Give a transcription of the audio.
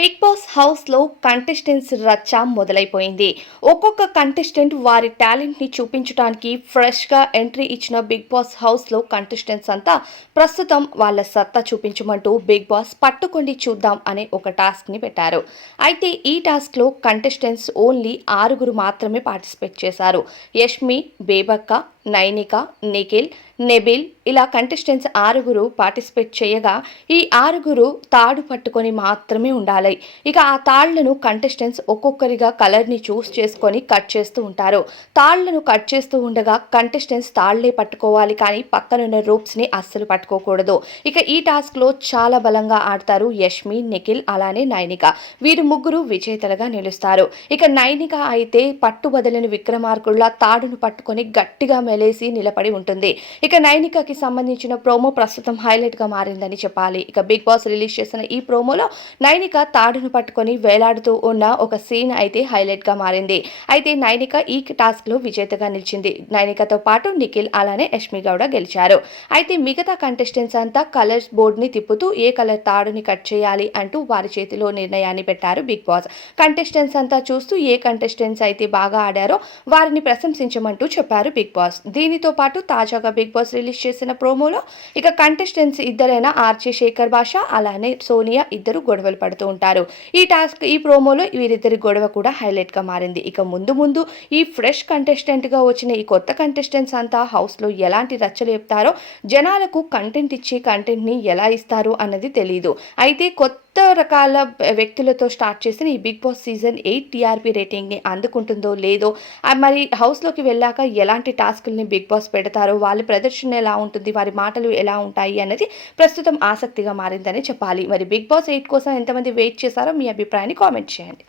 Big boss హౌస్‌లో contestants రచ్చ మొదలైపోయింది. ఒక్కొక్క కంటెస్టెంట్ వారి టాలెంట్‌ని చూపించడానికి ఫ్రెష్‌గా ఎంట్రీ ఇచ్చిన బిగ్ బాస్ హౌస్‌లో కంటెస్టెంట్స్ అంతా ప్రస్తుతం వాళ్ళ సత్తా చూపించమంటూ బిగ్ బాస్ పట్టుకోండి చూద్దాం అనే ఒక టాస్క్‌ని పెట్టారు. అయితే ఈ టాస్క్‌లో కంటెస్టెంట్స్ ఓన్లీ 6 మాత్రమే పార్టిసిపేట్ చేశారు. యష్మి, బేబక్క, నైనిక, నిఖిల్, నెబిల్ ఇలా కంటెస్టెంట్స్ 6 పార్టిసిపేట్ చేయగా ఈ 6 తాడు పట్టుకొని మాత్రమే ఉండాలి. ఇక ఆ తాళ్లను కంటెస్టెంట్స్ ఒక్కొక్కరిగా కలర్‌ని చూస్ చేసుకొని కట్ చేస్తూ ఉంటారు. తాళ్లను కట్ చేస్తూ ఉండగా కంటెస్టెంట్స్ తాళ్లే పట్టుకోవాలి కానీ పక్కనున్న రూప్స్‌ని అస్సలు పట్టుకోకూడదు. ఇక ఈ టాస్క్‌లో చాలా బలంగా ఆడతారు యష్మి, నిఖిల్ అలానే నైనిక. వీరు ముగ్గురు విజేతలుగా నిలుస్తారు. ఇక నైనిక అయితే పట్టుబదలని విక్రమార్కుల్లా తాడును పట్టుకొని గట్టిగా మెలేసి నిలబడి ఉంటుంది. ఇక నైనికకి సంబంధించిన ప్రోమో ప్రస్తుతం హైలైట్‌గా మారిందని చెప్పాలి. ఇక బిగ్ బాస్ రిలీజ్ చేసిన ఈ ప్రోమోలో నైనిక తాడును పట్టుకొని వేలాడుతూ ఉన్న ఒక సీన్ అయితే హైలైట్‌గా మారింది. అయితే నైనిక ఈ టాస్క్‌లో విజేతగా నిలిచింది. నైనికతో పాటు నిఖిల్ అలానే యష్మి గౌడ గెలిచారు. అయితే మిగతా కంటెస్టెంట్స్ అంతా కలర్స్ బోర్డ్‌ని తిప్పుతూ ఏ కలర్ తాడుని కట్ చేయాలి అంటూ వారి చేతిలో నిర్ణయాన్ని పెట్టారు బిగ్ బాస్. కంటెస్టెంట్స్ అంతా చూస్తూ ఏ కంటెస్టెంట్స్ అయితే బాగా ఆడారో వారిని ప్రశంసించమంటూ చెప్పారు బిగ్ బాస్. దీనితో పాటు తాజాగా బిగ్ బాస్ రిలీజ్ చేసిన ప్రోమోలో ఇక కంటెస్టెంట్స్ ఇద్దరైన ఆర్జే శేఖర్ భాష అలానే సోనియా ఇద్దరు గొడవలు పడుతూ ఉంటారు. ఈ ప్రోమోలో వీరిద్దరి గొడవ కూడా హైలైట్‌గా మారింది. ఇక ముందు ముందు ఈ ఫ్రెష్ కంటెస్టెంట్‌గా వచ్చిన ఈ కొత్త కంటెస్టెంట్స్ అంతా హౌస్‌లో ఎలాంటి రచ్చలు లేపుతారో జనాలకు కంటెంట్ ఇచ్చి కంటెంట్‌ని ఎలా ఇస్తారు అన్నది తెలీదు. అయితే కొత్త రకాల వ్యక్తులతో స్టార్ట్ చేసిన ఈ బిగ్ బాస్ సీజన్ 8 టీఆర్పీ రేటింగ్‌ని అందుకుంటుందో లేదో మరి హౌస్‌లోకి వెళ్ళాక ఎలాంటి టాస్కుల్ని బిగ్ బాస్ పెడతారో, వాళ్ళ ప్రదర్శన ఎలా ఉంటుంది, వారి మాటలు ఎలా ఉంటాయి అన్నది ప్రస్తుతం ఆసక్తిగా మారిందని చెప్పాలి. మరి బిగ్ బాస్ 8 కోసం ఎంతమంది వెయిట్ చేశారో మీ అభిప్రాయాన్ని కామెంట్ చేయండి.